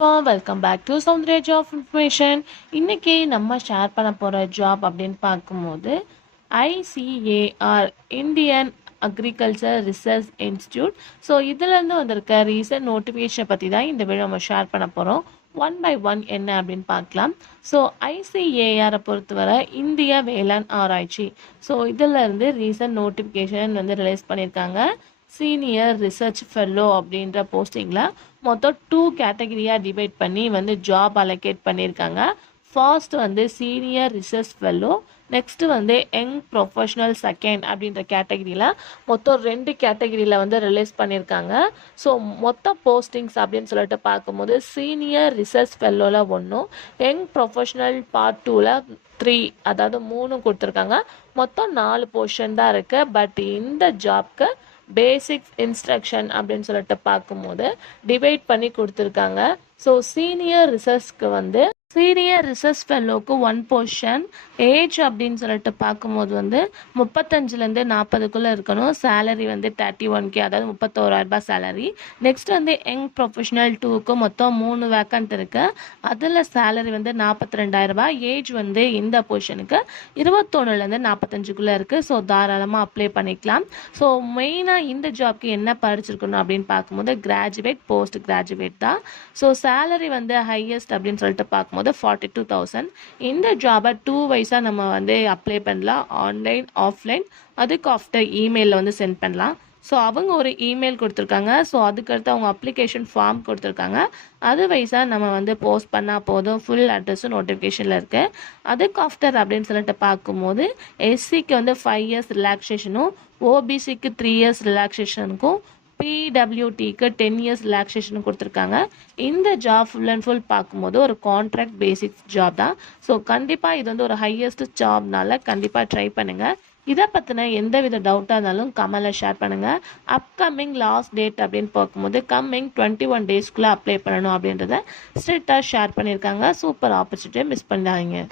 Welcome back to Soundarya job information இன்னைக்கு நம்ம share பண்ண போகிற ஜாப் அப்படின்னு பார்க்கும்போது ICAR Indian agriculture research institute so இதுலேருந்து வந்திருக்க ரீசன்ட் நோட்டிஃபிகேஷனை பற்றி தான் இந்த வீடியோ நம்ம ஷேர் பண்ண போகிறோம் ஒன் பை ஒன் என்ன அப்படின்னு பார்க்கலாம். ஸோ ஐசிஏஆரை பொறுத்தவரை இந்திய வேளாண் ஆராய்ச்சி. ஸோ இதுலேருந்து ரீசன்ட் நோட்டிஃபிகேஷன் வந்து ரிலீஸ் பண்ணியிருக்காங்க. சீனியர் ரிசர்ச் ஃபெல்லோ அப்படின்ற போஸ்டிங்கில் மொத்தம் டூ கேட்டகரியாக டிவைட் பண்ணி வந்து ஜாப் அலோகேட் பண்ணியிருக்காங்க. ஃபர்ஸ்ட் வந்து சீனியர் ரிசர்ச் ஃபெல்லோ நெக்ஸ்ட் வந்து யங் ப்ரொஃபஷனல் செகண்ட் அப்படின்ற கேட்டகரியில் மொத்தம் ரெண்டு கேட்டகரியில் வந்து ரிலீஸ் பண்ணியிருக்காங்க. ஸோ மொத்த போஸ்டிங்ஸ் அப்படின்னு சொல்லிட்டு பார்க்கும்போது சீனியர் ரிசர்ச் ஃபெல்லோவில் ஒன்றும் யங் ப்ரொஃபஷனல் பார்ட் டூவில் த்ரீ அதாவது மூணு கொடுத்துருக்காங்க. மொத்தம் நாலு போர்ஷன் தான் இருக்குது பட் இந்த ஜாப்க்கு பேசிக்ஸ் இன்ஸ்ட்ரக்ஷன் அப்படின்னு சொல்லிட்டு பார்க்கும்போது டிவைட் பண்ணி கொடுத்துருக்காங்க. ஸோ சீனியர் ரிசர்ச்க்கு வந்து சீனியர் ரிசர்ச் ஃபெல்லோக்கு ஒன் போர்ஷன் ஏஜ் அப்படின்னு சொல்லிட்டு பார்க்கும்போது வந்து முப்பத்தஞ்சுலேருந்து நாற்பதுக்குள்ளே இருக்கணும். சேலரி வந்து தேர்ட்டி ஒன் கே அதாவது முப்பத்தோராயிரரூபா சேலரி நெக்ஸ்ட் வந்து யங் ப்ரொஃபஷனல் டூக்கு மொத்தம் மூணு வேக்கண்ட் இருக்குது அதில் சேலரி வந்து நாற்பத்தி ரெண்டாயிரரூபா ஏஜ் வந்து இந்த பொசிஷனுக்கு இருபத்தொன்னுலேருந்து நாற்பத்தஞ்சுக்குள்ளே இருக்குது ஸோ தாராளமாக அப்ளை பண்ணிக்கலாம். ஸோ மெயினாக இந்த ஜாப்க்கு என்ன படிச்சிருக்கணும் அப்படின்னு பார்க்கும்போது கிராஜுவேட் போஸ்ட் கிராஜுவேட் தான். ஸோ சேலரி வந்து ஹையஸ்ட் அப்படின்னு சொல்லிட்டு பார்க்கும்போது ஃபார்ட்டி டூ தௌசண்ட் இந்த ஜாபை டூ வைஸாக நம்ம வந்து அப்ளை பண்ணலாம். ஆன்லைன் ஆஃப்லைன் அதுக்கு ஆஃப்டர் இமெயிலில் வந்து சென்ட் பண்ணலாம். ஸோ அவங்க ஒரு இமெயில் கொடுத்துருக்காங்க. ஸோ அதுக்கடுத்து அவங்க அப்ளிகேஷன் ஃபார்ம் கொடுத்துருக்காங்க. அது வைஸாக நம்ம வந்து போஸ்ட் பண்ணால் போதும். ஃபுல் அட்ரஸும் நோட்டிஃபிகேஷனில் இருக்குது அதுக்கு ஆஃப்டர் அப்படின்னு சொல்லிட்டு பார்க்கும்போது எஸ்சிக்கு வந்து ஃபைவ் இயர்ஸ் ரிலாக்ஸேஷனும் ஓபிசிக்கு த்ரீ இயர்ஸ் ரிலாக்ஸேஷனுக்கும் பிடபிள்யூடிக்கு டென் இயர்ஸ் ரிலாக்ஸேஷன் கொடுத்துருக்காங்க. இந்த ஜாப் ஃபுல் அண்ட் ஃபுல் பார்க்கும்போது ஒரு கான்ட்ராக்ட் பேசிக்ஸ் ஜாப் தான். ஸோ கண்டிப்பாக இது வந்து ஒரு ஹையஸ்ட் ஜாப்னால கண்டிப்பாக ட்ரை பண்ணுங்கள் இதை பற்றின எந்த வித டவுட்டாக இருந்தாலும் கமலில் ஷேர் பண்ணுங்கள் அப்கமிங் லாஸ்ட் டேட் அப்படின்னு பார்க்கும்போது கம்மிங் டுவெண்ட்டி ஒன் டேஸ்க்குள்ளே அப்ளை பண்ணணும் அப்படின்றத ஸ்ட்ரிக்டாக ஷேர் பண்ணியிருக்காங்க. சூப்பர் ஆப்பர்ச்சுனிட்டியை மிஸ் பண்ணாதீங்க